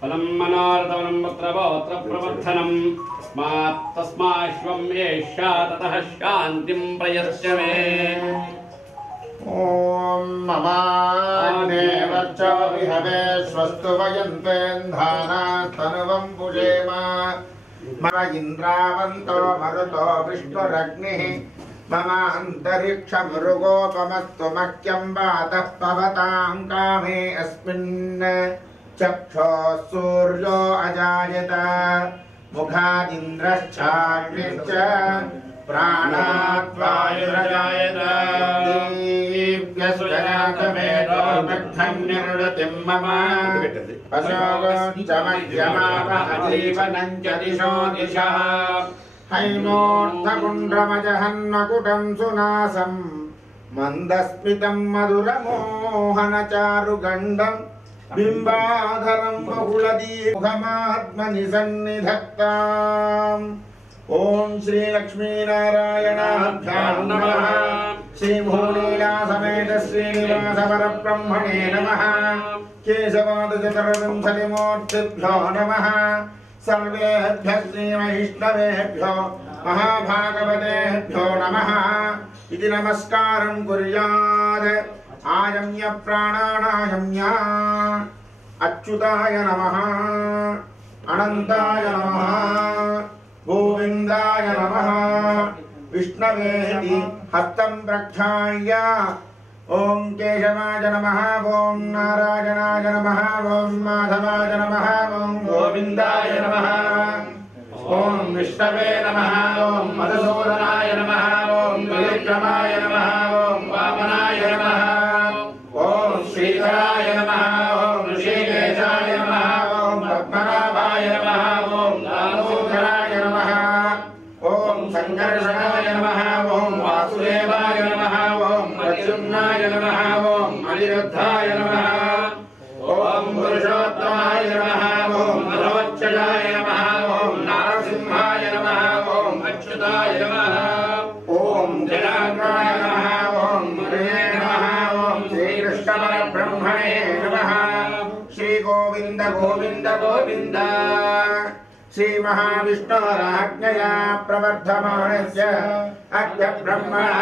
फलं मनोरथवनं पुत्रपौत्र प्रवर्धनं तस्माश्वं येष्या ततः शान्तिं प्रयच्छ मे। ओम ममाग्नेवच्च विहवे स्वस्तु वयन्तेन्धाना तनुवं पुजेम मम इन्द्रावन्तो मरुतो विष्णुरग्निः मम अन्तरिक्षमृगोपमस्तु मह्यं वातः पवतां कामे अस्मिन् चक्षुः सूर्यो अजायत मुखादिन्द्रश्चाग्निश्च प्राणात् वायुरजायत दीप्यस्वजातमेतो दग्धन्निर्वृतिं मम अशोकश्च मध्यमावः जीवनं च दिशो दिशः हैमोऽर्थपुण्ड्रमजहन्मकुटं सुनासं मन्दस्मितं मधुरमोहनचारुगण्डं बिम्बाधरं बहुलदीमुखमात्मनि सन्निधत्ताम्। ओम श्री लक्ष्मी नारायणाभ्यां नमः। श्री भूनीला समेत श्रीनिवास परब्रह्मणे नमः। केशवाद चतुर्विंशतिमूर्तिभ्यो नमः। सर्वेभ्यः श्रीवैष्णवेभ्यो महाभागवतेभ्यो नमः इति नमस्कारं कुर्यात्। आयम्य प्राणानायम्य अच्युताय नमः अनन्ताय नमः गोविंदाय नमः विष्णवेति हस्तं प्रक्षाल्य ओम केशवाय नमः ओम नारायणाय नमः ओम माधवाय नमः ओम गोविंदाय नमः ओम विष्णवे नमः ओम मधुसूदनाय नमः ओम त्रिविक्रमाय नमः ओम वामनाय नमः ओम श्रीधराय नमः ओम ऋषिकेशाय नमः ओम पद्मनाभाय नमः ओम दामोदराय नमः ओम संकर्षणाय नमः ओम वासुदेवाय नमः ओम प्रद्युम्नाय नमः ओम अनिरुद्धाय नमः ओम पुरुषोत्तमाय नमः ओम मधोच्चयाय नमः ओम नारसिंहाय नमः ओम अच्युताय नमः ओम जनार्दनाय नमः ओम हरे नमः ओम श्रीकृष्ण परब्रह्मणे नमः। श्री गोविंद गोविंद गोविंद। श्री महाविष्णुराज्ञया प्रवर्धमानस्य अद्य ब्रह्मणः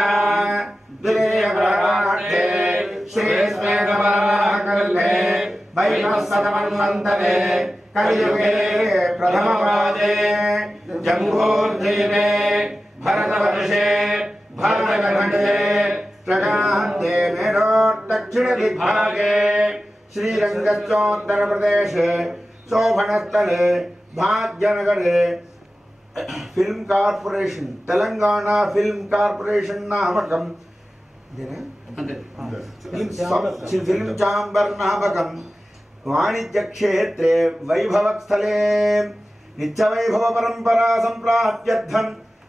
द्वितीयप्रार्थे श्री श्वेतवाराहकल्पे वैवस्वतमन्वन्तरे कलियुगे प्रथमपादे जम्बूद्वीपे भरतवर्षे भरतखण्डे प्रजान्ते मेरोर्दक्षिणदिग्भागे श्रीरङ्गस्योत्तरप्रदेशे शोभनस्थले भाग्यनगरे film corporation Telangana film corporation नामकं फिल्म चांबर नामकं वाणिज्य क्षेत्रे वैभवस्थले नित्यवैभव परंपरा संप्राप्त्यर्थं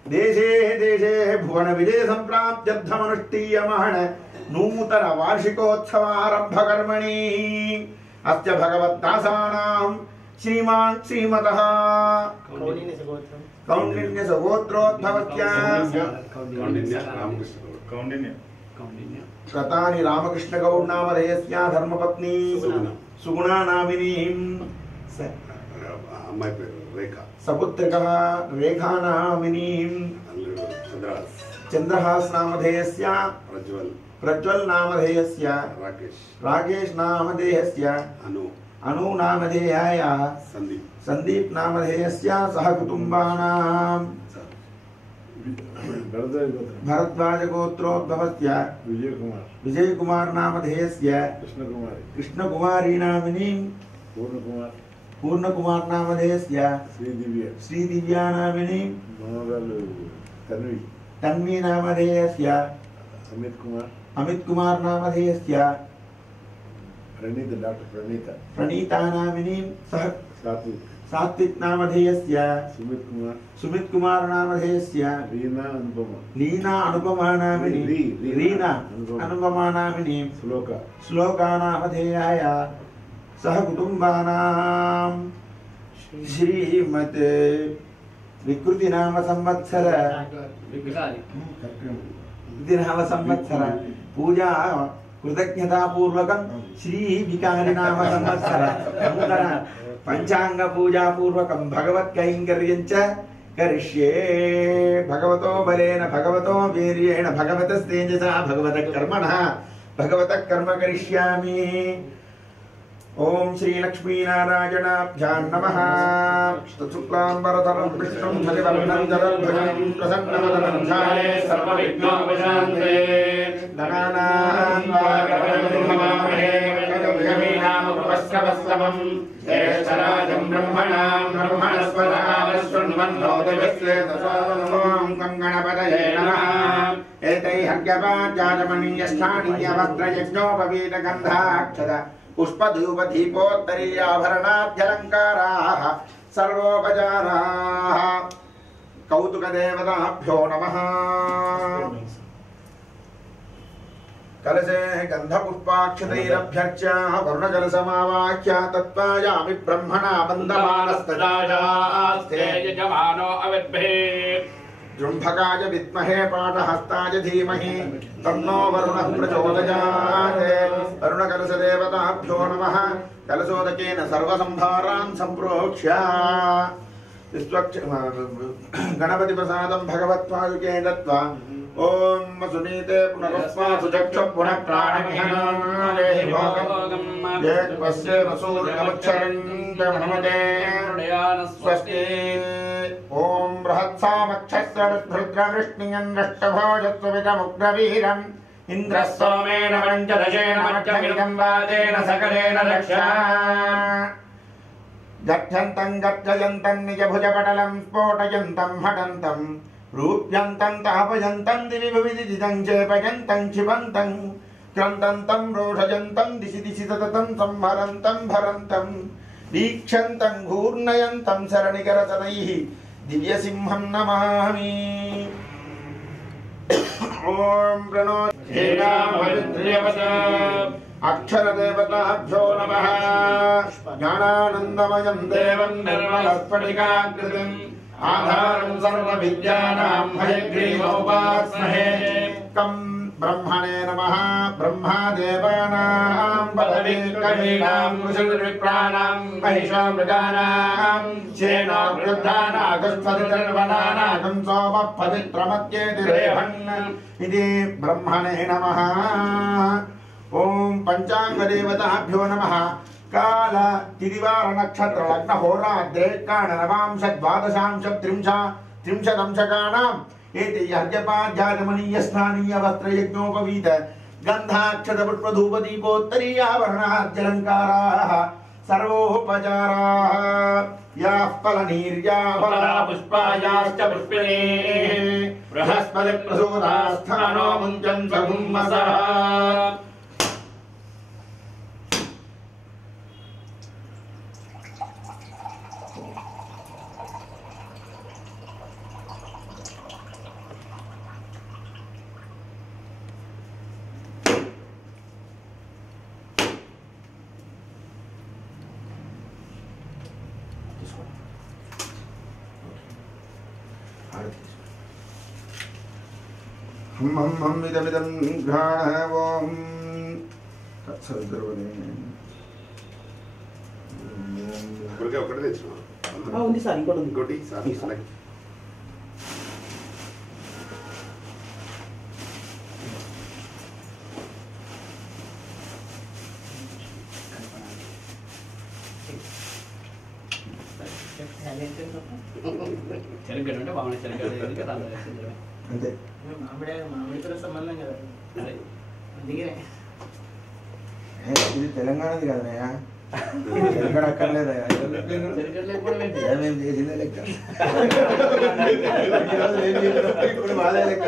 देशे देशे भुवन विजय संप्राप्त्यर्थं अनुष्ठीयमाण नूतन वार्षिकोत्सवारंभकर्मणि अस्य भगवद्दासानां श्रीमान श्रीमतः कौंडिन्य सगोत्रोद्भवत्या कृतानि रामकृष्ण गौड़ नामधेयस्या धर्मपत्नी सुगुणा नामिनीं सपुत्रिकः रेखा नामिनीं चंद्रहास नामधेयस्या प्रज्वल नामधेयस्य राकेश नामधेयस्य अनु नामधेयाय संदीप नामधेयस्य सह कुटुंबानां भरद्वाज गोत्रोद्भवस्य विजय कुमार नामधेयस्य कृष्णकुमारी नामिनीं पूर्ण कुमार नामधेयस्य श्री दिव्या नामिनीं तन्वी नामधेयस्य अमित कुमार नामधेयस्य प्रणीता नामिनीं सह सात्विक नामधेयस्य सुमित कुमार नामधेयस्य लीना अनुपमा नामिनी रीना अनुपमा नामिनीं श्लोका नामधेयाय सह कुटुंबानां श्रीमते विकृति नाम संवत्सर पूजा कृतज्ञतापूर्वकं श्री विकारि नाम संवत्सर नूतन पंचांग पूजा पूर्वकं भगवत् कैंकर्यं च करिष्ये भगवतो बलेन भगवतो वीर्येण भगवतस्तेजसा भगवतः कर्मणः भगवतः कर्म करिष्यामि। ओम श्री लक्ष्मी नारायणाभ्यां नमः। शुक्लांबरधरं विष्णुं शशिवर्णं चतुर्भुजं प्रसन्नवदनं ध्याये सर्वविघ्नोपशान्तये। गणानां वागर्वहवामहे कविकवीनामुपस्कवस्तमं ज्येष्ठराजं ब्रह्मणां ब्रह्मणस्पदालशृण्वन्नोदयस्य दशावनों गणपतये नमः। एतैर्हर्ग्यपाद्याजमनीयस्थानीयवस्त्रयज्ञोपवीतगन्धाक्षत पुष्पधूपदीपोत्तरीयाभरणाद्यलङ्काराः सर्वोपचाराः कौतुकदेवताभ्यो नमः। कलशे गन्धपुष्पाक्षतैरभ्यर्च्य वरुणजलसमावाह्य तत्त्वायामि ब्रह्मणा वन्दमानस्तदायास्ते यजमानो अविद्भे जृम्भकाय विद्महे पाठहस्ताय धीमहि तन्नो वरुणः प्रचोदयात्। वरुणकलशदेवताभ्यो नमः। कलशोदकेन सर्वसंभारान् सम्प्रोक्ष्य गणपति प्रसादं भगवत्पादुके दत्त्वा ओम सुनीते पुनरस्मासु चक्षुः पुनः प्राणमिहनादेहि भोगं येत्वस्य वसूर्यमक्षरन्त्यमनमते स्वस्ति। ओम बृहत्सामक्षस्रवृद्रवृष्णियन् दष्टभोजत्वमिदमुग्रवीरम् इन्द्रः सोमेन मञ्चदशेन मध्यमिदं वादेन सकलेन रक्षा। गच्छन्तं गच्छयन्तं निजभुजपटलं स्फोटयन्तं हटन्तं रूप्यन्तं तापयन्तं दिवि भुवि दिदितं चेपयन्तं क्षिपन्तं क्रन्दन्तं रोषयन्तं दिशि दिशि सततं संहरन्तं भरन्तं वीक्षन्तं घूर्णयन्तं शरणिकरतनैः दिव्यसिंहं नमामि। ओम प्रणो अक्षरदेवताभ्यो नमः। ज्ञानानन्दमयं देवं निर्मलस्फटिकाकृतिम् आधारं सर्वविद्यानां हयग्रीवोपास्महे। कं ब्रह्मणे नमः। ब्रह्मदेवानां पदवीकवीनां ऋषिर्विप्राणां महिषामृगानां सेनावृद्धानागस्पतिर्वनानागं सोमपवित्रमत्येतिरेहन् इति ब्रह्मणे नमः। ओम पंचांगदेवताभ्यो नमः। काल तिदिवार नक्षत्र लग्न होराद्रे काण नवांश द्वादशांश त्रिंशदंशकानाम् एते यज्ञपाध्यायमनीय स्नानीय वस्त्र यज्ञोपवीत गन्धाक्षत पुष्पधूपदीपोत्तरीयाभरणाद्यलङ्काराः सर्वोपचाराः याः फलनीर्याफला पुष्पायाश्च पुष्पिणे बृहस्पति प्रसूदास्थानो मुञ्चन् सहुम्मसः। हम इदमिदं घ्राणः ओम तत्सवितुर्वरेण्यं గుడిగా ఒకటి తెచ్చుకో. ఉంది సార్ ఇంకోటి ఉంది. ఇంకోటి సార్ చెరగడ అంటే బాగుంది చెరగడ అంతే మామిడితో సంబంధం కదా అందుకే ఇది తెలంగాణది కదనయ్యా ఎక్కడ అక్కర్లేదా ఏమేం చేసిందే లెక్క ఇప్పుడు బాధే లెక్క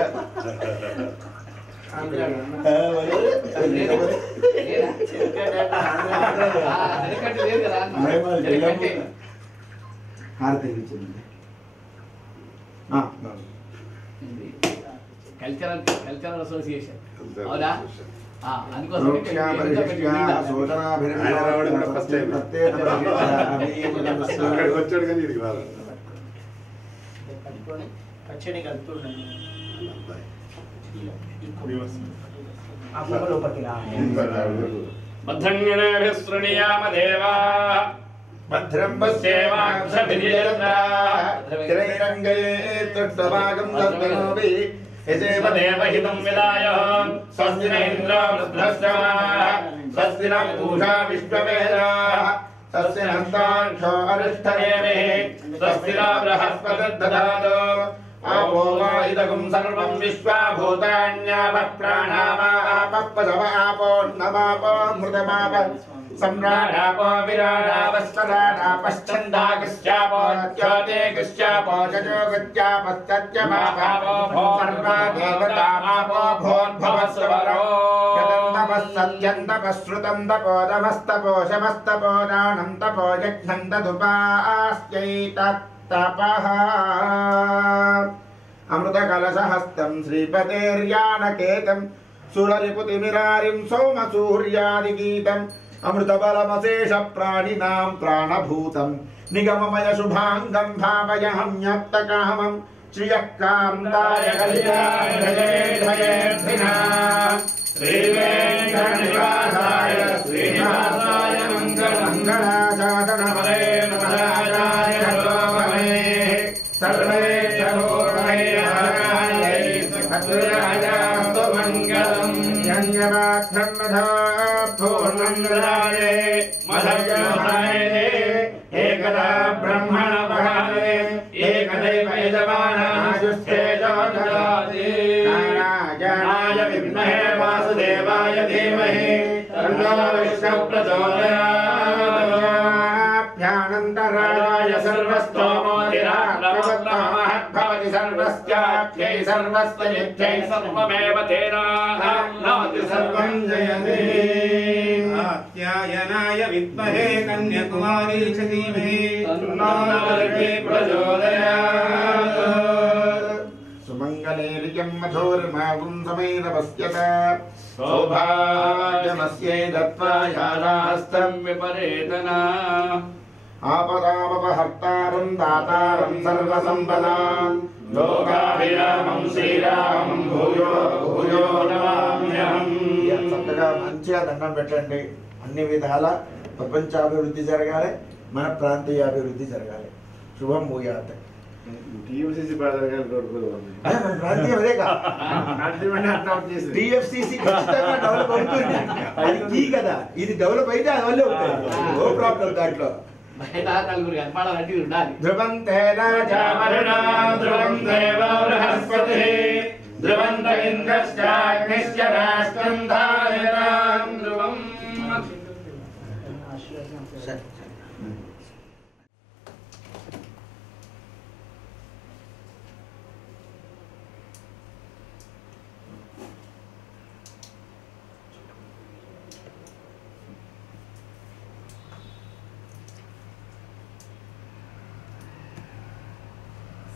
కల్చరల్ అసోసియేషన్ అవునా వచ్చాడు కానీ ఇడికి రాదు. పచ్చడి కలుపుతున్నాను అప్పుడు లోపలికి రా. భద్రంగణేభిः శృణుయామ దేవాः భద్రం యజేవ దేవహితం విదాయ స్వస్తి న ఇంద్రో వృద్ధశ్రవాः స్వస్తి న పూషా విశ్వవేదాः స్వస్తి నస్తాక్షో అరిష్టనేమిః స్వస్తి న బృహస్పతిర్దధాతు ఆపో వా ఇదగుం సర్వం విశ్వాభూతాన్యాపః ప్రాణాపాపః పదవ ఆపోన్నమాపో మృతమాప सम्राटापो विराटापस्कराटापश्चन्दागश्चापो ज्योतिगश्चापो जजोगश्चापस्तत्यमापापो सर्वा देवतामापो भोद्भवस्वरो यदन्तपः सत्यन्तपः श्रुतं तपोदमस्तपो शमस्तपो दानं तपो यज्ञं तदुपास्यैतत्तपः अमृतकलशहस्तं श्रीपतेर्यानकेतं सुररिपुतिमिरारिं सोमसूर्यादिगीतम् अमृतबलमशेष प्राणिनां प्राणभूतं निगममय शुभांगं भावयहं न्यक्तकामं श्रियः कान्ताय कल्याय जयेर्धयेर्धिना श्रीवेङ्कटनिवासाय श्रीनिवासाय मङ्गलमङ्गलाशासनमहे नमः सर्वे चरोरहैराजस्तु मङ्गलम् धन्यवाद्धन्मधा पूर्णन्द्राये मधव्यवहाये एकदा ब्रह्मण पहाये एकदैव यजमानाजुष्ठेजो ददाति नारायणाय विद्महे वासुदेवाय धीमहि तन्नो विष्णुः प्रचोदयात् सर्वस्तोमोतिरात्मवत्तमहद्भवति सर्वस्याख्यै सर्वस्वनित्यै सर्वमेव तेनाति सर्वं जयते कात्यायनाय विद्महे कन्याकुमारी च धीमहि तन्नो प्रचोदयात् सुमङ्गलेरियं मधुर्मागुं समेदपश्यत सौभाग्यमस्यै दत्त्वा यादास्तं विपरेतना आपदामपहर्तारं दातारं सर्वसम्पदां लोकाभिरामं श्रीरामं भूयो भूयो नमाम्यहम् చక్కగా మంచిగా దండం పెట్టండి. అన్ని విధాల ప్రపంచాభివృద్ధి జరగాలి, మన ప్రాంతీయ అభివృద్ధి జరగాలి. శుభం భూయాత్. టీఎంసీసీ బాధగా మన ప్రాంతీయం అదేగా, టిఎఫ్సిసి ఖచ్చితంగా డెవలప్ అవుతుంది. అది కీ కదా, ఇది డెవలప్ అయితే అది వల్లే ఉంటుంది. నో ప్రాబ్లం దాంట్లో. ధ్రువం తేజామరుణా ధ్రువం దేవో బృహస్పతిః ధ్రువంత ఇంద్రశ్చాగ్నిశ్చ రాష్ట్రం ధారయతాం ధ్రువం.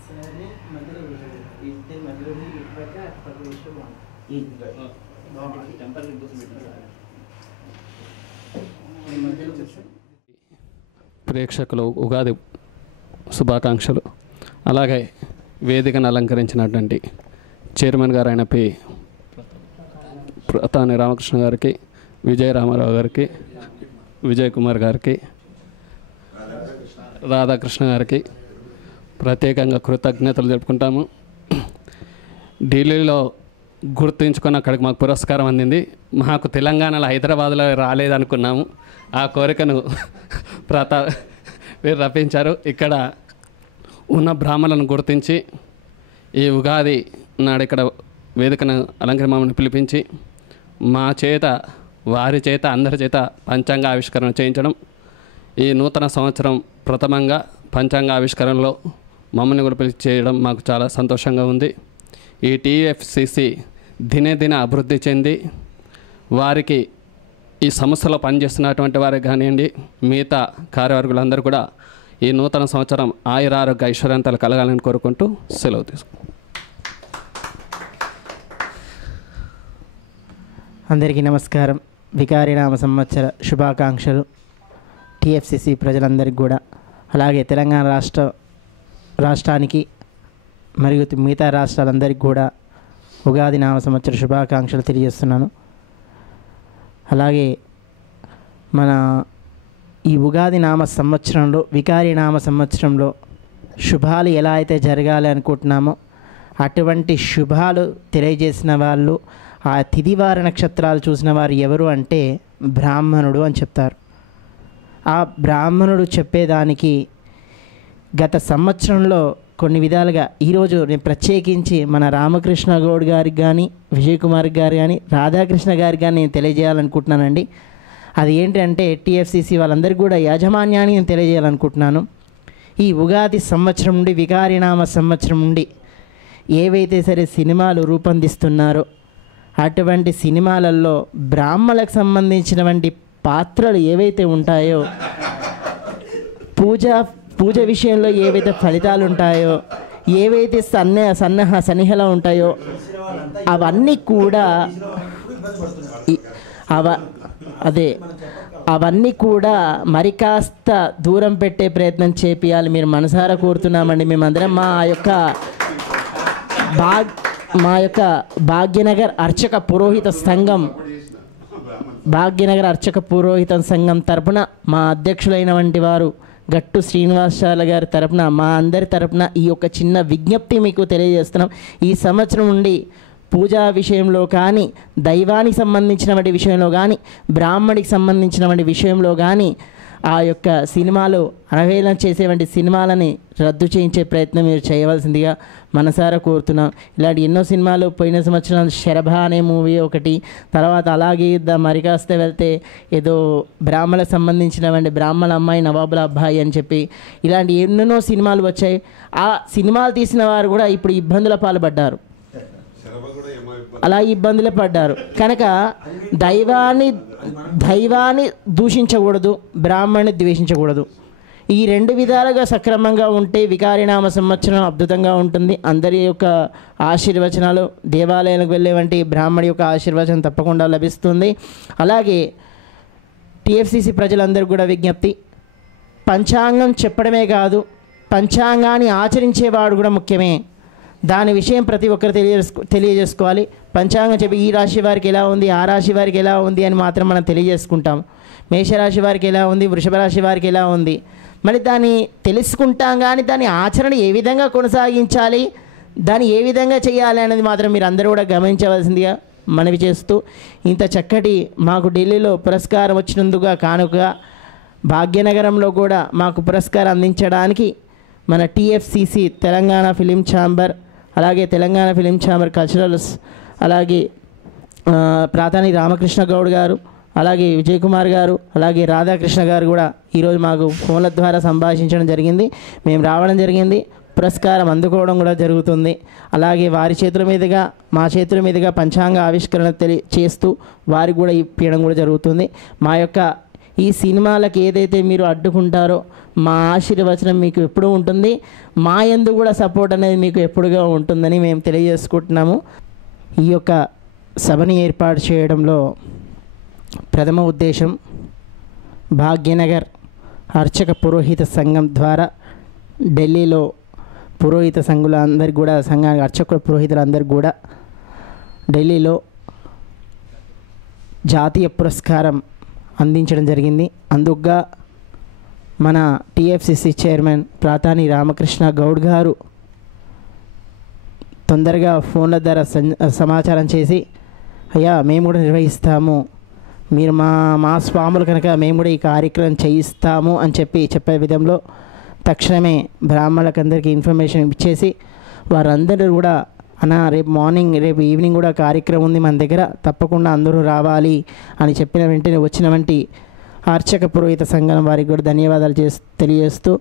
సరే మధ్యలో ఇద్దరు మధ్యలో ఇటుపక్క అటుపక్క విషయం టెంపర్ మధ్యలో కూర్చొని ప్రేక్షకులు ఉగాది శుభాకాంక్షలు. అలాగే వేదికను అలంకరించినటువంటి చైర్మన్ గారు అయిన పి ప్రతాని రామకృష్ణ గారికి, విజయ రామారావు గారికి, విజయ్ కుమార్ గారికి, రాధాకృష్ణ గారికి ప్రత్యేకంగా కృతజ్ఞతలు తెలుపుకుంటాము. ఢిల్లీలో గుర్తుంచుకొని అక్కడికి మాకు పురస్కారం అందింది. మాకు తెలంగాణలో హైదరాబాద్లో రాలేదనుకున్నాము. ఆ కోరికను వీరు రప్పించారు. ఇక్కడ ఉన్న బ్రాహ్మణులను గుర్తించి ఈ ఉగాది నాడు ఇక్కడ వేదికను అలంకరించమని పిలిపించి మా చేత, వారి చేత, అందరి చేత పంచాంగ ఆవిష్కరణ చేయించడం, ఈ నూతన సంవత్సరం ప్రథమంగా పంచాంగ ఆవిష్కరణలో మమ్మల్ని కూడా పిలిచి చేయడం మాకు చాలా సంతోషంగా ఉంది. ఈ టీఎఫ్సిసి దినే దిన అభివృద్ధి చెంది వారికి ఈ సంస్థలో పనిచేస్తున్నటువంటి వారికి కానివ్వండి, మిగతా కార్యవర్గులందరూ కూడా ఈ నూతన సంవత్సరం ఆయురారోగ్య ఐశ్వర్యంతాలు కలగాలని కోరుకుంటూ సెలవు తీసుకుంటాం. అందరికీ నమస్కారం. వికారినామ సంవత్సర శుభాకాంక్షలు టీఎఫ్సిసి ప్రజలందరికీ కూడా, అలాగే తెలంగాణ రాష్ట్రానికి మరియు మిగతా రాష్ట్రాలందరికీ కూడా ఉగాది నామ సంవత్సర శుభాకాంక్షలు తెలియజేస్తున్నాను. అలాగే మన ఈ ఉగాది నామ సంవత్సరంలో వికారి నామ సంవత్సరంలో శుభాలు ఎలా అయితే జరగాలి అనుకుంటున్నామో అటువంటి శుభాలు తెలియజేసిన వాళ్ళు ఆ తిథివార నక్షత్రాలు చూసిన వారు ఎవరు అంటే బ్రాహ్మణుడు అని చెప్తారు. ఆ బ్రాహ్మణుడు చెప్పేదానికి గత సంవత్సరంలో కొన్ని విధాలుగా ఈరోజు నేను ప్రత్యేకించి మన రామకృష్ణ గౌడ్ గారికి కానీ విజయ్ కుమార్ గారు కానీ రాధాకృష్ణ గారికి కానీ నేను తెలియజేయాలనుకుంటున్నానండి. అది ఏంటంటే టీఎఫ్సిసి వాళ్ళందరికీ కూడా యాజమాన్యాన్ని నేను తెలియజేయాలనుకుంటున్నాను. ఈ ఉగాది సంవత్సరం నుండి వికారినామ సంవత్సరం నుండి ఏవైతే సరే సినిమాలు రూపొందిస్తున్నారో అటువంటి సినిమాలలో బ్రాహ్మణులకు సంబంధించినటువంటి పాత్రలు ఏవైతే ఉంటాయో పూజ విషయంలో ఏవైతే ఫలితాలు ఉంటాయో ఏవైతే సన్నిహలు ఉంటాయో అవన్నీ కూడా అవన్నీ కూడా మరి కాస్త దూరం పెట్టే ప్రయత్నం చేపియాలి మీరు మనసారా కోరుతున్నామండి. మేమందరం మా యొక్క భాగ్యనగర్ అర్చక పురోహిత సంఘం తరపున మా అధ్యక్షులైనటువంటి వారు గట్టు శ్రీనివాసాల గారి తరపున మా అందరి తరపున ఈ యొక్క చిన్న విజ్ఞప్తి మీకు తెలియజేస్తున్నాం. ఈ సంవత్సరం నుండి పూజా విషయంలో కానీ దైవానికి సంబంధించినటువంటి విషయంలో కానీ బ్రాహ్మడికి సంబంధించినటువంటి విషయంలో కానీ ఆ యొక్క సినిమాలు అనవేళన చేసేటువంటి సినిమాలని రద్దు చేయించే ప్రయత్నం మీరు చేయవలసిందిగా మనసారా కోరుతున్నాం. ఇలాంటి ఎన్నో సినిమాలు పోయిన సంవత్సరం శరభ అనే మూవీ ఒకటి, తర్వాత అలాగే మరి కాస్త వెళ్తే ఏదో బ్రాహ్మణులకు సంబంధించినటువంటి బ్రాహ్మణ అమ్మాయి నవాబుల అబ్బాయి అని చెప్పి ఇలాంటి ఎన్నెన్నో సినిమాలు వచ్చాయి. ఆ సినిమాలు తీసిన వారు కూడా ఇప్పుడు ఇబ్బందుల పాల్పడ్డారు, అలా ఇబ్బందులు పడ్డారు. కనుక దైవాన్ని దూషించకూడదు, బ్రాహ్మణ్ణి ద్వేషించకూడదు. ఈ రెండు విధాలుగా సక్రమంగా ఉంటే వికారినామ సంవత్సరం అద్భుతంగా ఉంటుంది. అందరి యొక్క ఆశీర్వచనాలు దేవాలయాలకు వెళ్ళే వంటి బ్రాహ్మణి యొక్క ఆశీర్వచనం తప్పకుండా లభిస్తుంది. అలాగే టీఎఫ్సిసి ప్రజలందరూ కూడా విజ్ఞప్తి, పంచాంగం చెప్పడమే కాదు పంచాంగాన్ని ఆచరించేవాడు కూడా ముఖ్యమే. దాని విషయం ప్రతి ఒక్కరు తెలియజేసుకోవాలి. పంచాంగం చెప్పి ఈ రాశి వారికి ఎలా ఉంది, ఆ రాశి వారికి ఎలా ఉంది అని మాత్రం మనం తెలియజేసుకుంటాం. మేషరాశి వారికి ఎలా ఉంది, వృషభ రాశి వారికి ఎలా ఉంది, మరి దాన్ని తెలుసుకుంటాం. కానీ దాని ఆచరణ ఏ విధంగా కొనసాగించాలి, దాన్ని ఏ విధంగా చేయాలి అనేది మాత్రం మీరు అందరూ కూడా గమనించవలసిందిగా మనవి చేస్తూ, ఇంత చక్కటి మాకు ఢిల్లీలో పురస్కారం వచ్చినందుగా కానుకగా భాగ్యనగరంలో కూడా మాకు పురస్కారం అందించడానికి మన టీఎఫ్సిసి తెలంగాణ ఫిలిం ఛాంబర్, అలాగే తెలంగాణ ఫిలిం ఛాంబర్ కల్చరల్స్, అలాగే ప్రాతాని రామకృష్ణ గౌడ్ గారు, అలాగే విజయ్ కుమార్ గారు, అలాగే రాధాకృష్ణ గారు కూడా ఈరోజు మాకు ఫోన్ల ద్వారా సంభాషించడం జరిగింది. మేము రావడం జరిగింది, పురస్కారం అందుకోవడం కూడా జరుగుతుంది. అలాగే వారి చేతుల మీదుగా మా చేతుల మీదుగా పంచాంగ ఆవిష్కరణ చేస్తూ వారికి కూడా ఇప్పించడం కూడా జరుగుతుంది. మా యొక్క ఈ సినిమాలకు ఏదైతే మీరు అడ్డుకుంటారో మా ఆశీర్వచనం మీకు ఎప్పుడూ ఉంటుంది, మా యందు కూడా సపోర్ట్ అనేది మీకు ఎప్పుడుగా ఉంటుందని మేము తెలియజేసుకుంటున్నాము. ఈ యొక్క సభని ఏర్పాటు చేయడంలో ప్రథమ ఉద్దేశం భాగ్యనగర్ అర్చక పురోహిత సంఘం ద్వారా ఢిల్లీలో పురోహిత సంఘులందరికీ కూడా సంఘానికి అర్చకుల పురోహితులందరికీ కూడా ఢిల్లీలో జాతీయ పురస్కారం అందించడం జరిగింది. అందుకుగా మన టీఎఫ్సిసి చైర్మన్ ప్రాతాని రామకృష్ణ గౌడ్ గారు తొందరగా ఫోన్ల ద్వారా సమాచారం చేసి, అయ్యా మేము కూడా నిర్వహిస్తాము, మీరు మా స్వాములు కనుక మేము కూడా ఈ కార్యక్రమం చేయిస్తాము అని చెప్పే విధంలో తక్షణమే బ్రాహ్మణులకందరికీ ఇన్ఫర్మేషన్ ఇచ్చేసి వారందరూ కూడా రేపు ఈవినింగ్ కూడా కార్యక్రమం ఉంది మన దగ్గర, తప్పకుండా అందరూ రావాలి అని చెప్పిన వెంటనే వచ్చినటువంటి అర్చక పురోహిత సంఘం వారికి కూడా ధన్యవాదాలు తెలియజేస్తూ,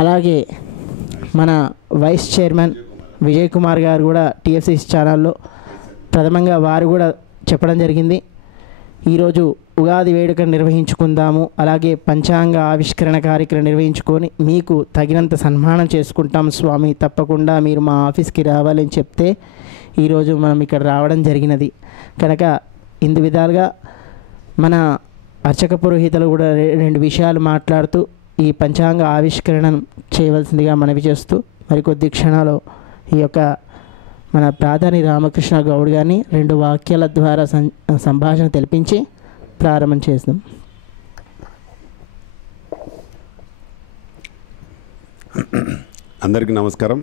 అలాగే మన వైస్ చైర్మన్ విజయ్ కుమార్ గారు కూడా టీఎఫ్సిసి ఛానల్లో ప్రథమంగా వారు కూడా చెప్పడం జరిగింది, ఈరోజు ఉగాది వేడుకను నిర్వహించుకుందాము, అలాగే పంచాంగ ఆవిష్కరణ కార్యక్రమం నిర్వహించుకొని మీకు తగినంత సన్మానం చేసుకుంటాం స్వామి, తప్పకుండా మీరు మా ఆఫీస్కి రావాలని చెప్తే ఈరోజు మనం ఇక్కడ రావడం జరిగినది. కనుక ఇందు విధాలుగా మన అర్చక పురోహితులు కూడా రెండు విషయాలు మాట్లాడుతూ ఈ పంచాంగ ఆవిష్కరణను చేయవలసిందిగా మనవి చేస్తూ మరికొద్ది క్షణాలు ఈ యొక్క మన ప్రాతాని రామకృష్ణ గౌడ్ గారిని రెండు వాక్యాల ద్వారా సంభాషణ తెలిపించి ప్రారంభం చేద్దాం. అందరికీ నమస్కారం.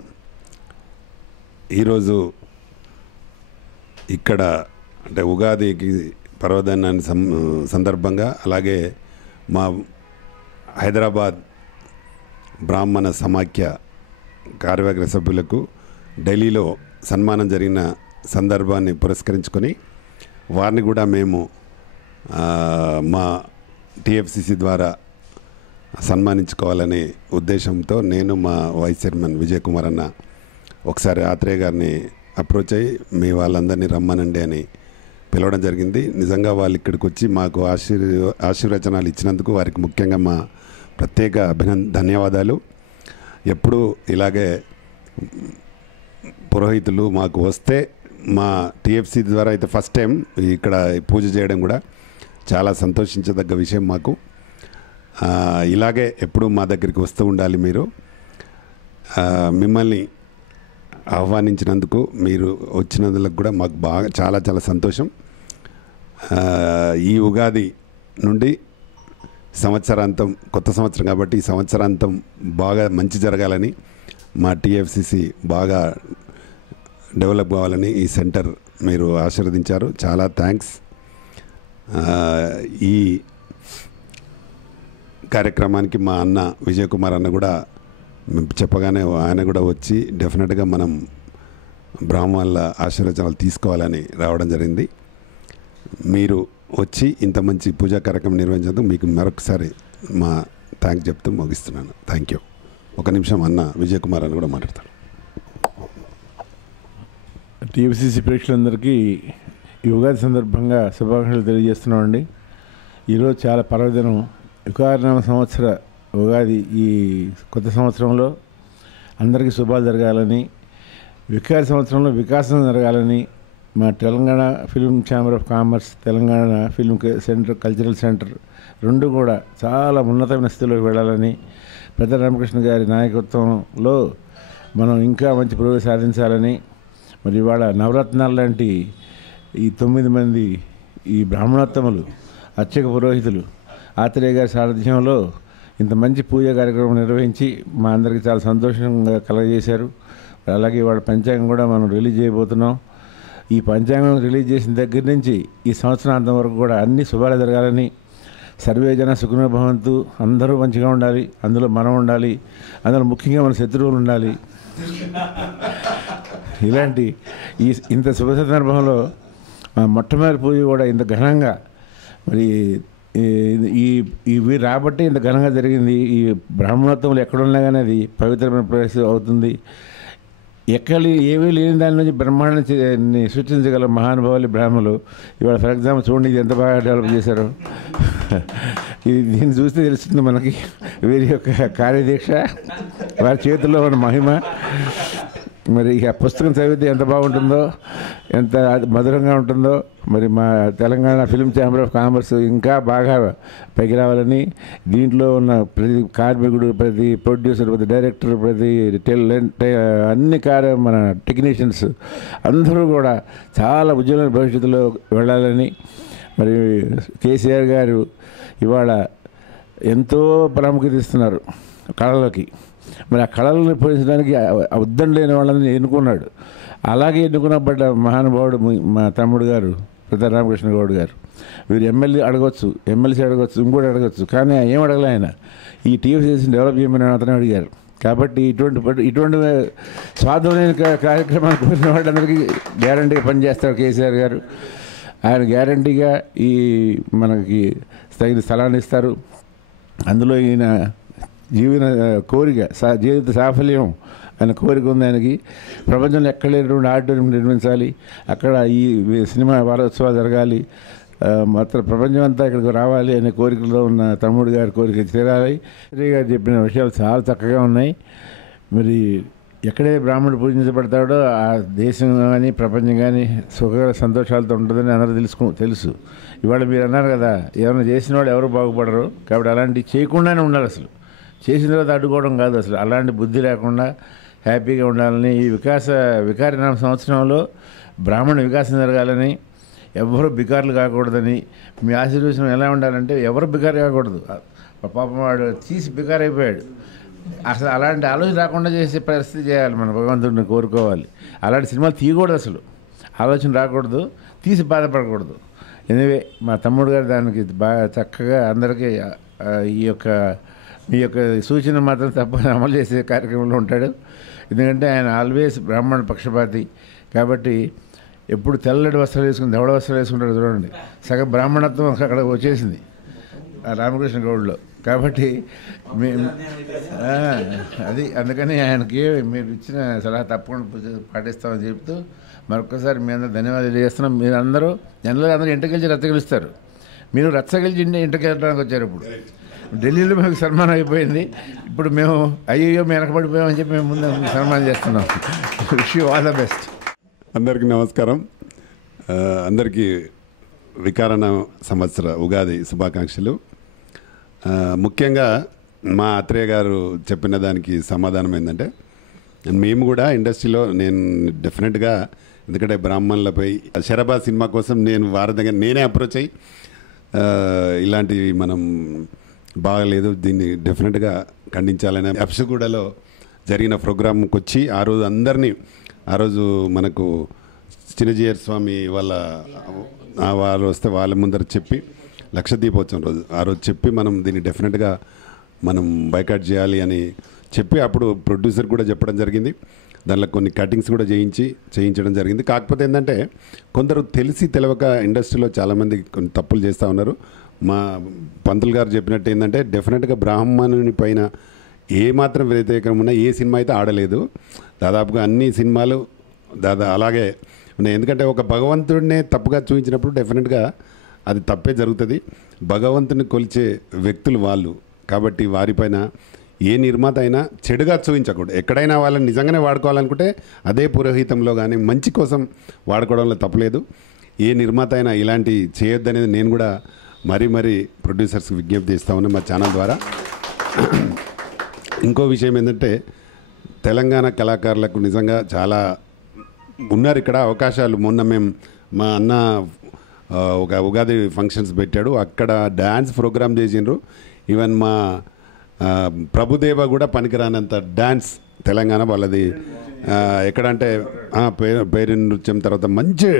ఈరోజు ఇక్కడ అంటే ఉగాదికి పర్వదినాన్ని సందర్భంగా అలాగే మా హైదరాబాద్ బ్రాహ్మణ సమాఖ్య కార్యవర్గ సభ్యులకు ఢిల్లీలో సన్మానం జరిగిన సందర్భాన్ని పురస్కరించుకొని వారిని కూడా మేము మా టీఎఫ్సిసి ద్వారా సన్మానించుకోవాలనే ఉద్దేశంతో నేను మా వైస్ చైర్మన్ విజయ్ కుమార్ అన్న ఒకసారి ఆత్రేయ గారిని అప్రోచ్ అయ్యి మీ వాళ్ళందరినీ రమ్మనండి అని పిలవడం జరిగింది. నిజంగా వాళ్ళు ఇక్కడికి వచ్చి మాకు ఆశీర్వచనాలు ఇచ్చినందుకు వారికి ముఖ్యంగా మా ప్రత్యేక ధన్యవాదాలు. ఎప్పుడూ ఇలాగే పురోహితులు మాకు వస్తే మా టీఎఫ్సి ద్వారా అయితే ఫస్ట్ టైం ఇక్కడ పూజ చేయడం కూడా చాలా సంతోషించదగ్గ విషయం మాకు. ఇలాగే ఎప్పుడు మా దగ్గరికి వస్తూ ఉండాలి. మీరు మిమ్మల్ని ఆహ్వానించినందుకు మీరు వచ్చినందుకు కూడా మాకు బాగా చాలా చాలా సంతోషం. ఈ ఉగాది నుండి సంవత్సరాంతం కొత్త సంవత్సరం కాబట్టి ఈ సంవత్సరాంతం బాగా మంచి జరగాలని మా టీఎఫ్సిసి బాగా డెవలప్ కావాలని ఈ సెంటర్ మీరు ఆశీర్వదించారు. చాలా థ్యాంక్స్. ఈ కార్యక్రమానికి మా అన్న విజయ్ కుమార్ అన్న కూడా చెప్పగానే ఆయన కూడా వచ్చి డెఫినెట్గా మనం బ్రాహ్మణుల ఆశీర్వచనాలు తీసుకోవాలని రావడం జరిగింది. మీరు వచ్చి ఇంత మంచి పూజా కార్యక్రమం నిర్వహించేందుకు మీకు మరొకసారి మా థ్యాంక్స్ చెప్తూ ముగిస్తున్నాను. Thank you. ఒక నిమిషం అన్న విజయ్ కుమార్ అని కూడా మాట్లాడతారు. టీఎఫ్సిసి ప్రేక్షకులందరికీ ఈ ఉగాది సందర్భంగా శుభాకాంక్షలు తెలియజేస్తున్నామండి. ఈరోజు చాలా పర్వదినం. వికారనామ సంవత్సర ఉగాది. ఈ కొత్త సంవత్సరంలో అందరికీ శుభాలు జరగాలని, వికార సంవత్సరంలో వికాసం జరగాలని మా Telangana film chamber of commerce, Telangana film centre, cultural centre రెండు కూడా చాలా ఉన్నతమైన స్థితిలోకి వెళ్ళాలని, పెద్ద రామకృష్ణ గారి నాయకత్వంలో మనం ఇంకా మంచి పురోగతి సాధించాలని, మరి ఇవాళ నవరత్నాలు లాంటి ఈ 9 మంది ఈ బ్రాహ్మణోత్తములు, అర్చక పురోహితులు ఆత్రేయ గారి సారథ్యంలో ఇంత మంచి పూజా కార్యక్రమం నిర్వహించి మా అందరికీ చాలా సంతోషంగా కలగజేశారు. అలాగే ఇవాళ పంచాంగం కూడా మనం రిలీజ్ చేయబోతున్నాం. ఈ పంచాంగం రిలీజ్ చేసిన దగ్గర నుంచి ఈ సంవత్సరాంతం వరకు కూడా అన్ని శుభాలు జరగాలని, సర్వే జన సుఖినో భవంతు, అందరూ మంచిగా ఉండాలి, అందులో మనం ఉండాలి, అందులో ముఖ్యంగా మన శత్రువులు ఉండాలి. ఇలాంటి ఇంత శుభ సందర్భంలో మొట్టమొదటి పూజ కూడా ఇంత ఘనంగా మరి ఇవి రాబట్టి ఇంత ఘనంగా జరిగింది. ఈ బ్రాహ్మణోత్తములు ఎక్కడున్నా కానీ అది పవిత్రమైన ప్రవేశం అవుతుంది. ఏమీ లేని దాని నుంచి బ్రహ్మాండాన్ని సృష్టించగల మహానుభావులు బ్రాహ్మణులు. ఇవాళ ఫర్ ఎగ్జాంపుల్ చూడండి, ఇది ఎంత బాగా డెవలప్ చేశారు. దీన్ని చూస్తే తెలుస్తుంది మనకి వీరి యొక్క కార్యదీక్ష, వారి చేతుల్లో ఉన్న మహిమ. మరి ఇక పుస్తకం చదివితే ఎంత బాగుంటుందో, ఎంత మధురంగా ఉంటుందో. మరి మా Telangana film chamber of commerce ఇంకా బాగా పైకి రావాలని, దీంట్లో ఉన్న ప్రతి కార్మికుడు, ప్రతి ప్రొడ్యూసర్, ప్రతి డైరెక్టర్, ప్రతి అన్ని మన టెక్నీషియన్స్ అందరూ కూడా చాలా ఉజ్వలమైన భవిష్యత్తులో వెళ్ళాలని, మరి కేసీఆర్ గారు ఇవాళ ఎంతో ప్రాముఖ్యత ఇస్తున్నారు కళలకి. మరి ఆ కళలను పోషించడానికి ఉద్దం లేని వాళ్ళని ఎన్నుకున్నాడు. అలాగే ఎన్నుకున్నబడ్డ మహానుభావుడు మా తమ్ముడు గారు పెద్ద రామకృష్ణ గౌడ్ గారు. వీరు ఎమ్మెల్యే అడగవచ్చు, ఎమ్మెల్సీ అడగవచ్చు, ఇంకోటి అడగచ్చు, కానీ ఏం అడగలే ఆయన. ఈ టీఎఫ్సిసి డెవలప్ చేయమని అతను అడిగారు. కాబట్టి ఇటువంటి స్వార్థమైన కార్యక్రమాలు కోరిన వాళ్ళందరికీ గ్యారంటీగా పనిచేస్తారు కేసీఆర్ గారు. ఆయన గ్యారంటీగా మనకి తగిన స్థలాన్ని ఇస్తారు. అందులో ఈయన జీవిత సాఫల్యం ఆయన కోరిక ఉంది ఆయనకి. ప్రపంచంలో ఎక్కడ లేనటువంటి ఆడిటోరియం నిర్మించాలి, అక్కడ ఈ సినిమా వారోత్సవాలు జరగాలి, మొత్తం ప్రపంచం అంతా ఇక్కడికి రావాలి అనే కోరికలో ఉన్న తమ్ముడు గారి కోరిక తీరాలి. శ్రీ గారు చెప్పిన విషయాలు చాలా చక్కగా ఉన్నాయి. మరి ఎక్కడే బ్రాహ్మణుడు పూజించబడతాడో ఆ దేశం కానీ ప్రపంచం కానీ సుఖ సంతోషాలతో ఉంటుందని అందరూ తెలుసు. ఇవాళ మీరు అన్నారు కదా, ఏమైనా చేసిన వాళ్ళు ఎవరు బాగుపడరు. కాబట్టి అలాంటివి చేయకుండానే ఉండాలి. అసలు చేసిన తర్వాత అడ్డుకోవడం కాదు, అసలు అలాంటి బుద్ధి లేకుండా హ్యాపీగా ఉండాలని, ఈ వికారనామ సంవత్సరంలో బ్రాహ్మణ వికాసం జరగాలని, ఎవరు బికార్లు కాకూడదని మీ ఆశీర్వచనం ఎలా ఉండాలంటే ఎవరు బికారు కాకూడదు. పాపం వాడు తీసి బికారు అయిపోయాడు. అసలు అలాంటి ఆలోచన రాకుండా చేసే పరిస్థితి చేయాలి, మన భగవంతుడిని కోరుకోవాలి. అలాంటి సినిమాలు తీయకూడదు, అసలు ఆలోచన రాకూడదు, తీసి బాధపడకూడదు. ఎనివే మా తమ్ముడు గారు దానికి బాగా చక్కగా అందరికీ ఈ యొక్క మీ యొక్క సూచన మాత్రం తప్పని అమలు చేసే కార్యక్రమంలో ఉంటాడు. ఎందుకంటే ఆయన ఆల్వేస్ బ్రాహ్మణ పక్షపాతి కాబట్టి ఎప్పుడు తెల్లటి వస్త్రాలు వేసుకుని దవడ వస్త్రాలు వేసుకుంటాడు. చూడండి, సగం బ్రాహ్మణత్వం అక్కడ వచ్చేసింది ఆ రామకృష్ణ గౌడ్లో. కాబట్టి అది అందుకని ఆయనకి మీరు ఇచ్చిన సలహా తప్పకుండా పాటిస్తామని చెప్తూ మరొకసారి మీ అందరూ ధన్యవాదాలు చేస్తున్నాం. మీరు అందరూ జనరల్గా అందరూ ఇంటికి గెలిచి రచ్చ గెలుస్తారు, మీరు రచ్చ గెలిచి ఇంటికి వెళ్ళడానికి వచ్చారు. ఇప్పుడు ఢిల్లీలో మీకు సన్మానం అయిపోయింది, ఇప్పుడు మేము అయ్యో మేము వెనకబడిపోయామని చెప్పి మేము ముందు సన్మానం చేస్తున్నాం. Wish you all the best. అందరికీ నమస్కారం. అందరికీ వికారణ సంవత్సర ఉగాది శుభాకాంక్షలు. ముఖ్యంగా మా అత్రేయ గారు చెప్పిన దానికి సమాధానం ఏంటంటే, మేము కూడా ఇండస్ట్రీలో నేను డెఫినెట్గా, ఎందుకంటే బ్రాహ్మణులపై శరభా సినిమా కోసం నేను వారి దగ్గర నేనే అప్రోచ్ అయ్యి ఇలాంటివి మనం బాగలేదు, దీన్ని డెఫినెట్గా ఖండించాలని అప్సగూడలో జరిగిన ప్రోగ్రాంకి వచ్చి ఆ రోజు అందరినీ, ఆ రోజు మనకు చిన్నజీయర్ స్వామి వాళ్ళు వస్తే వాళ్ళ ముందర చెప్పి లక్షదీపోత్సవం రోజు ఆ రోజు చెప్పి మనం దీన్ని డెఫినెట్గా మనం బైకాట్ చేయాలి అని చెప్పి అప్పుడు ప్రొడ్యూసర్ కూడా చెప్పడం జరిగింది. దానిలో కొన్ని కటింగ్స్ కూడా చేయించడం జరిగింది. కాకపోతే ఏంటంటే కొందరు తెలిసి తెలవక ఇండస్ట్రీలో చాలామంది కొన్ని తప్పులు చేస్తూ ఉన్నారు. మా పంతులు గారు చెప్పినట్టు ఏంటంటే డెఫినెట్గా బ్రాహ్మణుని పైన ఏమాత్రం వ్యతిరేకం ఉన్నా ఏ సినిమా అయితే ఆడలేదు. దాదాపుగా అన్ని సినిమాలు అలాగే ఉన్నాయి. ఎందుకంటే ఒక భగవంతుడినే తప్పుగా చూపించినప్పుడు డెఫినెట్గా అది తప్పే జరుగుతుంది. భగవంతుని కొలిచే వ్యక్తులు వాళ్ళు కాబట్టి వారిపైన ఏ నిర్మాత అయినా చెడుగా చూపించకూడదు. ఎక్కడైనా వాళ్ళని నిజంగానే వాడుకోవాలనుకుంటే అదే పురోహితంలో కానీ మంచి కోసం వాడుకోవడంలో తప్పలేదు. ఏ నిర్మాత అయినా ఇలాంటి చేయొద్దనేది నేను కూడా మరీ ప్రొడ్యూసర్స్కి విజ్ఞప్తి చేస్తా ఉన్నాను మా ఛానల్ ద్వారా. ఇంకో విషయం ఏంటంటే తెలంగాణ కళాకారులకు నిజంగా చాలా ఉన్నారు ఇక్కడ అవకాశాలు. మొన్న మేము మా అన్న ఒక ఉగాది ఫంక్షన్స్ పెట్టాడు, అక్కడ డ్యాన్స్ ప్రోగ్రామ్ చేసిండ్రు. ఈవెన్ మా ప్రభుదేవ కూడా పనికిరానంత డ్యాన్స్ తెలంగాణ వాళ్ళది. ఎక్కడంటే పేరు నృత్యం, తర్వాత మంచి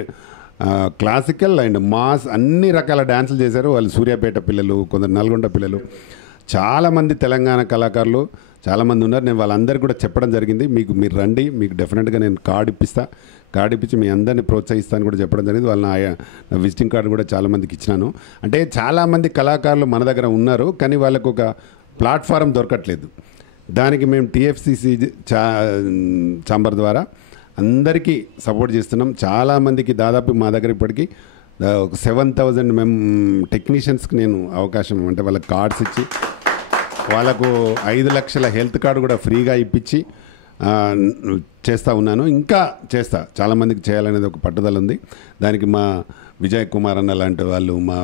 క్లాసికల్ అండ్ మాస్ అన్ని రకాల డ్యాన్సులు చేశారు వాళ్ళు. సూర్యాపేట పిల్లలు, కొందరు నల్గొండ పిల్లలు, చాలామంది తెలంగాణ కళాకారులు చాలామంది ఉన్నారు. నేను వాళ్ళందరికీ కూడా చెప్పడం జరిగింది, మీరు రండి, మీకు డెఫినెట్గా నేను కార్డు ఇప్పించి మీ అందరినీ ప్రోత్సహిస్తాను కూడా చెప్పడం జరిగింది. వాళ్ళ నా విజిటింగ్ కార్డు కూడా చాలామందికి ఇచ్చినాను. అంటే చాలామంది కళాకారులు మన దగ్గర ఉన్నారు, కానీ వాళ్ళకు ఒక ప్లాట్ఫారం దొరకట్లేదు. దానికి మేము టీఎఫ్సిసి ఛాంబర్ ద్వారా అందరికీ సపోర్ట్ చేస్తున్నాం. చాలామందికి దాదాపు మా దగ్గర ఇప్పటికీ 7,000 టెక్నీషియన్స్కి నేను అవకాశం, అంటే వాళ్ళకి కార్డ్స్ ఇచ్చి వాళ్ళకు 5 లక్షల హెల్త్ కార్డు కూడా ఫ్రీగా ఇప్పించి చేస్తూ ఉన్నాను. ఇంకా చేస్తా, చాలామందికి చేయాలనేది ఒక పట్టుదల ఉంది. దానికి మా విజయ్ కుమార్ అన్న లాంటి వాళ్ళు, మా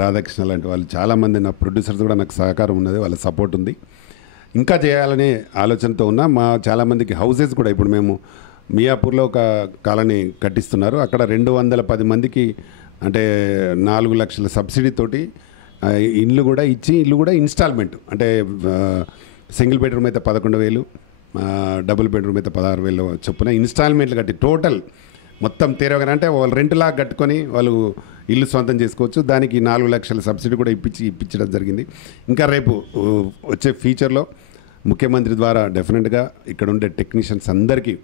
రాధాకృష్ణ లాంటి వాళ్ళు, చాలామంది నా ప్రొడ్యూసర్స్ కూడా నాకు సహకారం ఉన్నది, వాళ్ళ సపోర్ట్ ఉంది. ఇంకా చేయాలనే ఆలోచనతో ఉన్నా. మా చాలామందికి హౌసెస్ కూడా ఇప్పుడు మేము మియాపూర్లో ఒక కాలనీ కట్టిస్తున్నారు. అక్కడ 210 మందికి అంటే 4 లక్షల సబ్సిడీతోటి ఇల్లు కూడా ఇచ్చి, ఇల్లు కూడా ఇన్స్టాల్మెంట్, అంటే సింగిల్ బెడ్రూమ్ అయితే 11,000, డబుల్ బెడ్రూమ్ అయితే 16,000 చొప్పున ఇన్స్టాల్మెంట్లు కట్టి టోటల్ మొత్తం తీరవగానే, అంటే వాళ్ళు రెంట్లాగా కట్టుకొని వాళ్ళు ఇల్లు సొంతం చేసుకోవచ్చు. దానికి 4 లక్షల సబ్సిడీ కూడా ఇప్పించడం జరిగింది. ఇంకా రేపు వచ్చే ఫ్యూచర్లో ముఖ్యమంత్రి ద్వారా డెఫినెట్గా ఇక్కడ ఉండే టెక్నీషియన్స్ అందరికీ,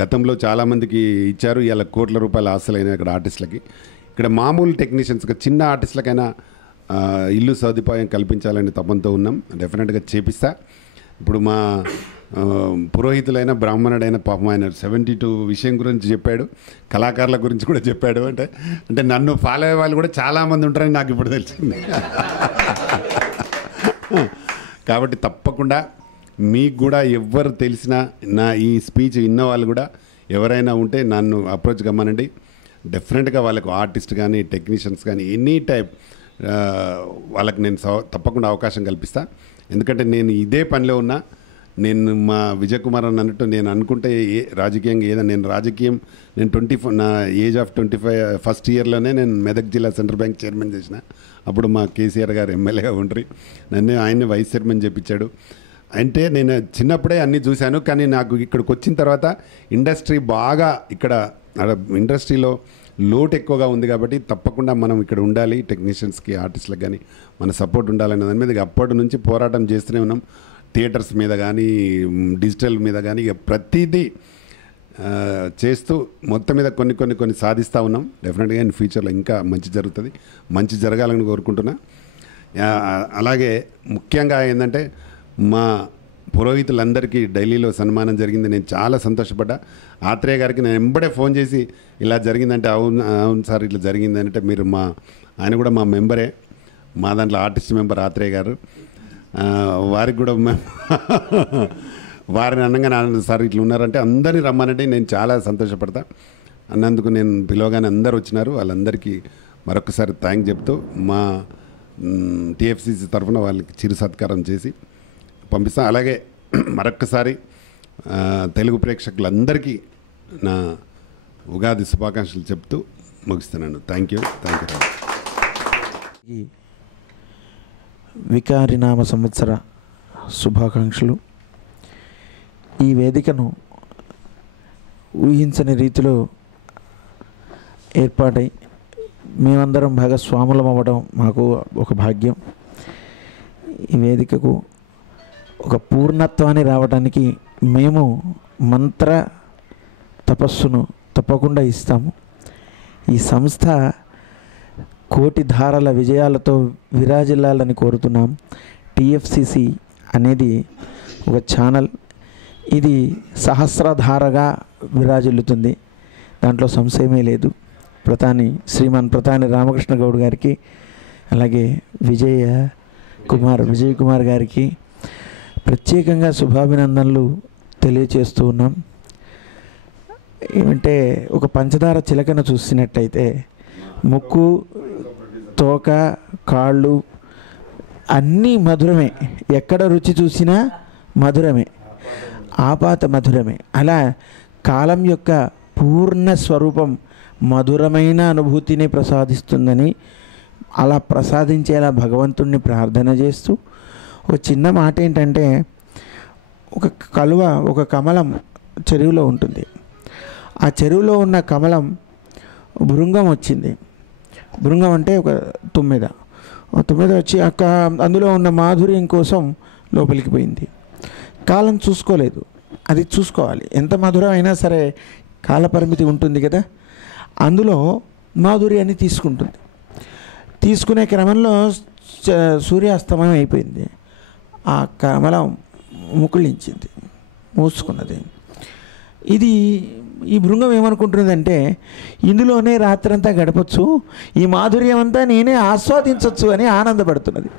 గతంలో చాలామందికి ఇచ్చారు, ఇలా కోట్ల రూపాయల ఆస్తులైనా ఇక్కడ ఆర్టిస్టులకి. ఇక్కడ మామూలు టెక్నీషియన్స్గా చిన్న ఆర్టిస్టులకైనా ఇల్లు సదుపాయం కల్పించాలని తపంతో ఉన్నాం. డెఫినెట్గా చేపిస్తా. ఇప్పుడు మా పురోహితులైన బ్రాహ్మణుడైన పాపం ఆయన 72 విషయం గురించి చెప్పాడు, కళాకారుల గురించి కూడా చెప్పాడు. అంటే నన్ను ఫాలో అయ్యే వాళ్ళు కూడా చాలామంది ఉంటారని నాకు ఇప్పుడు తెలిసింది. కాబట్టి తప్పకుండా మీకు కూడా ఎవరు తెలిసినా, నా ఈ స్పీచ్ విన్న వాళ్ళు కూడా ఎవరైనా ఉంటే నన్ను అప్రోచ్ కమ్మనండి. డెఫినెట్గా వాళ్ళకు ఆర్టిస్ట్ కానీ టెక్నీషియన్స్ కానీ ఎనీ టైప్ వాళ్ళకి నేను తప్పకుండా అవకాశం కల్పిస్తా. ఎందుకంటే నేను ఇదే పనిలో ఉన్నా, నేను మా విజయ్ కుమార్ అని అన్నట్టు నేను అనుకుంటే రాజకీయంగా ఏదైనా నేను 24 నా ఏజ్ ఆఫ్ 25 ఫస్ట్ ఇయర్లోనే నేను మెదక్ జిల్లా సెంట్రల్ బ్యాంక్ చైర్మన్ చేసిన. అప్పుడు మా కేసీఆర్ గారు ఎమ్మెల్యేగా ఉండ్రి, నన్ను ఆయన్ని వైస్ చైర్మన్ చేయించాడు. అంటే నేను చిన్నప్పుడే అన్నీ చూశాను. కానీ నాకు ఇక్కడికి వచ్చిన తర్వాత ఇండస్ట్రీ బాగా ఇక్కడ ఇండస్ట్రీలో లోటు ఎక్కువగా ఉంది కాబట్టి తప్పకుండా మనం ఇక్కడ ఉండాలి, టెక్నీషియన్స్కి ఆర్టిస్టులకు కానీ మన సపోర్ట్ ఉండాలనే దాని మీద అప్పటి నుంచి పోరాటం చేస్తూనే ఉన్నాం. థియేటర్స్ మీద కానీ డిజిటల్ మీద కానీ ఇక ప్రతిదీ చేస్తూ మొత్తం మీద కొన్ని సాధిస్తూ ఉన్నాం. డెఫినెట్గా ఇన్ ఫ్యూచర్లో ఇంకా మంచి జరుగుతుంది, మంచి జరగాలని కోరుకుంటున్నా. అలాగే ముఖ్యంగా ఏంటంటే మా పురోహితులందరికీ ఢిల్లీలో సన్మానం జరిగింది. నేను చాలా సంతోషపడ్డా. ఆత్రేయ గారికి నేను ఎంబడే ఫోన్ చేసి ఇలా జరిగిందంటే అవును సార్ ఇట్లా జరిగింది అంటే మీరు ఆయన కూడా మా మెంబరే, మా దాంట్లో ఆర్టిస్ట్ మెంబర్ ఆత్రేయ గారు. వారికి కూడా వారిని అనగానే సార్ ఇట్లా ఉన్నారంటే అందరినీ రమ్మనంటే నేను చాలా సంతోషపడతా. అన్నందుకు నేను పిలవగానే అందరు వచ్చినారు. వాళ్ళందరికీ మరొకసారి థ్యాంక్ చెప్తూ మా టీఎఫ్సీసీ తరఫున వాళ్ళకి చిరు సత్కారం చేసి పంపిస్తాం. అలాగే మరొక్కసారి తెలుగు ప్రేక్షకులందరికీ నా ఉగాది శుభాకాంక్షలు చెప్తూ ముగిస్తున్నాను. Thank you. ఈ వికారినామ సంవత్సర శుభాకాంక్షలు. ఈ వేదికను ఊహించని రీతిలో ఏర్పాటై మేమందరం భాగస్వాములం అవ్వడం మాకు ఒక భాగ్యం. ఈ వేదికకు ఒక పూర్ణత్వాన్ని రావడానికి మేము మంత్ర తపస్సును తప్పకుండా ఇస్తాము. ఈ సంస్థ కోటి ధారల విజయాలతో విరాజిల్లాలని కోరుతున్నాం. టీఎఫ్సిసి అనేది ఒక ఛానల్, ఇది సహస్రధారగా విరాజిల్లుతుంది, దాంట్లో సంశయమే లేదు. శ్రీమాన్ ప్రతాని రామకృష్ణ గౌడ్ గారికి అలాగే విజయ్ కుమార్ గారికి ప్రత్యేకంగా శుభాభినందనలు తెలియచేస్తూ ఉన్నాం. ఏమంటే ఒక పంచదార చిలకను చూసినట్టయితే ముక్కు, తోక, కాళ్ళు అన్నీ మధురమే, ఎక్కడ రుచి చూసినా మధురమే, ఆపాత మధురమే. అలా కాలం యొక్క పూర్ణ స్వరూపం మధురమైన అనుభూతిని ప్రసాదిస్తుందని అలా ప్రసాదించేలా భగవంతుణ్ణి ప్రార్థన చేస్తూ ఒక చిన్న మాట ఏంటంటే, ఒక కమలం చెరువులో ఉంటుంది. ఆ చెరువులో ఉన్న కమలం భృంగం వచ్చింది. భృంగం అంటే ఒక తుమ్మెద వచ్చి అందులో ఉన్న మాధుర్యం కోసం లోపలికి పోయింది. కాలం చూసుకోలేదు, అది చూసుకోవాలి. ఎంత మధురం అయినా సరే కాలపరిమితి ఉంటుంది కదా. అందులో మాధుర్యాన్ని తీసుకునే క్రమంలో సూర్యాస్తమయం అయిపోయింది. ఆ కమలం ముకుళించింది, మూసుకున్నది. ఈ భృంగం ఏమనుకుంటున్నదంటే ఇందులోనే రాత్రంతా గడపచ్చు, ఈ మాధుర్యం అంతా నేనే ఆస్వాదించవచ్చు అని ఆనందపడుతున్నది.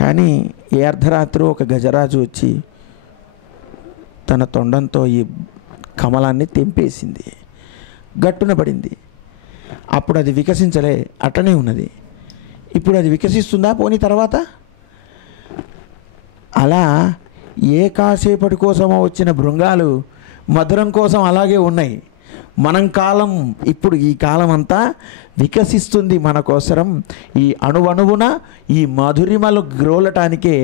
కానీ ఏ అర్ధరాత్రి ఒక గజరాజు వచ్చి తన తొండంతో ఈ కమలాన్ని తెంపేసింది, గట్టున పడింది. అప్పుడు అది వికసించలే, అట్టనే ఉన్నది. ఇప్పుడు అది వికసిస్తుందా పోనీ తర్వాత? అలా ఏ కాసేపటి కోసమో వచ్చిన భృంగాలు మధురం కోసం అలాగే ఉన్నాయి. ఇప్పుడు ఈ కాలం అంతా వికసిస్తుంది మన కోసరం. ఈ అణువణువున ఈ మధురిమలు గ్రోలటానికే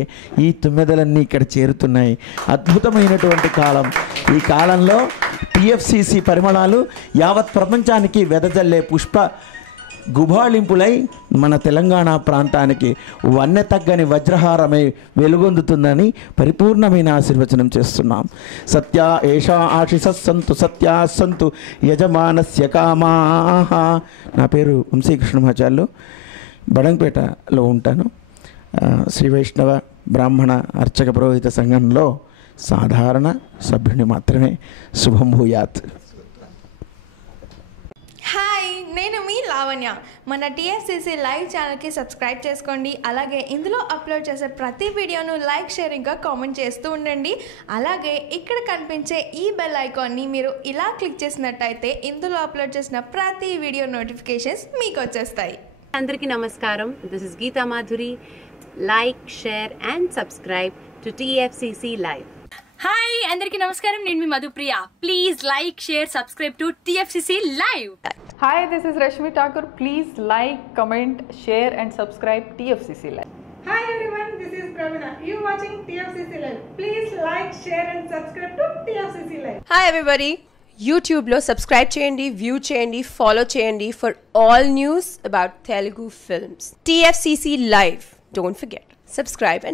ఈ తుమ్మెదలన్నీ ఇక్కడ చేరుతున్నాయి. అద్భుతమైనటువంటి కాలం. ఈ కాలంలో టీఎఫ్సిసి పరిమళాలు యావత్ ప్రపంచానికి వెదజల్లే పుష్ప గుబాళింపులై మన తెలంగాణ ప్రాంతానికి వన్నె తగ్గని వజ్రహారమై వెలుగొందుతుందని పరిపూర్ణమైన ఆశీర్వచనం చేస్తున్నాం. సత్య ఏషా ఆశిసస్సంతు సత్యా సంతు యజమానస్య కామాః. నా పేరు వంశీకృష్ణమాచార్యులు, బడంగపేటలో ఉంటాను. శ్రీ వైష్ణవ బ్రాహ్మణ అర్చక పురోహిత సంఘంలో సాధారణ సభ్యుని మాత్రమే. శుభం భూయాత్. హాయ్, నేను మీ లావణ్య. మన టీఎఫ్సిసి లైవ్ ఛానల్కి సబ్స్క్రైబ్ చేసుకోండి. అలాగే ఇందులో అప్లోడ్ చేసే ప్రతి వీడియోను లైక్, షేర్ ఇంకా కామెంట్ చేస్తూ ఉండండి. అలాగే ఇక్కడ కనిపించే ఈ బెల్ ఐకాన్ని మీరు ఇలా క్లిక్ చేసినట్టయితే ఇందులో అప్లోడ్ చేసిన ప్రతి వీడియో నోటిఫికేషన్స్ మీకు వచ్చేస్తాయి. అందరికీ నమస్కారం. This is Geetha Madhuri. Like, share and subscribe to TFCC Live. Hi అందరికీ నమస్కారం, నేను మీ Madhupriya. Please like, share, subscribe to TFCC Live. Hi, this is Rashmi Thakur. Please like, comment, share and subscribe TFCC Live. Hi everyone, this is Pravina. You watching TFCC Live. Please like, share and subscribe to TFCC Live. Hi everybody. YouTube lo subscribe cheyandi, view cheyandi, follow cheyandi for all news about Telugu films. TFCC Live. Don't forget. Subscribe and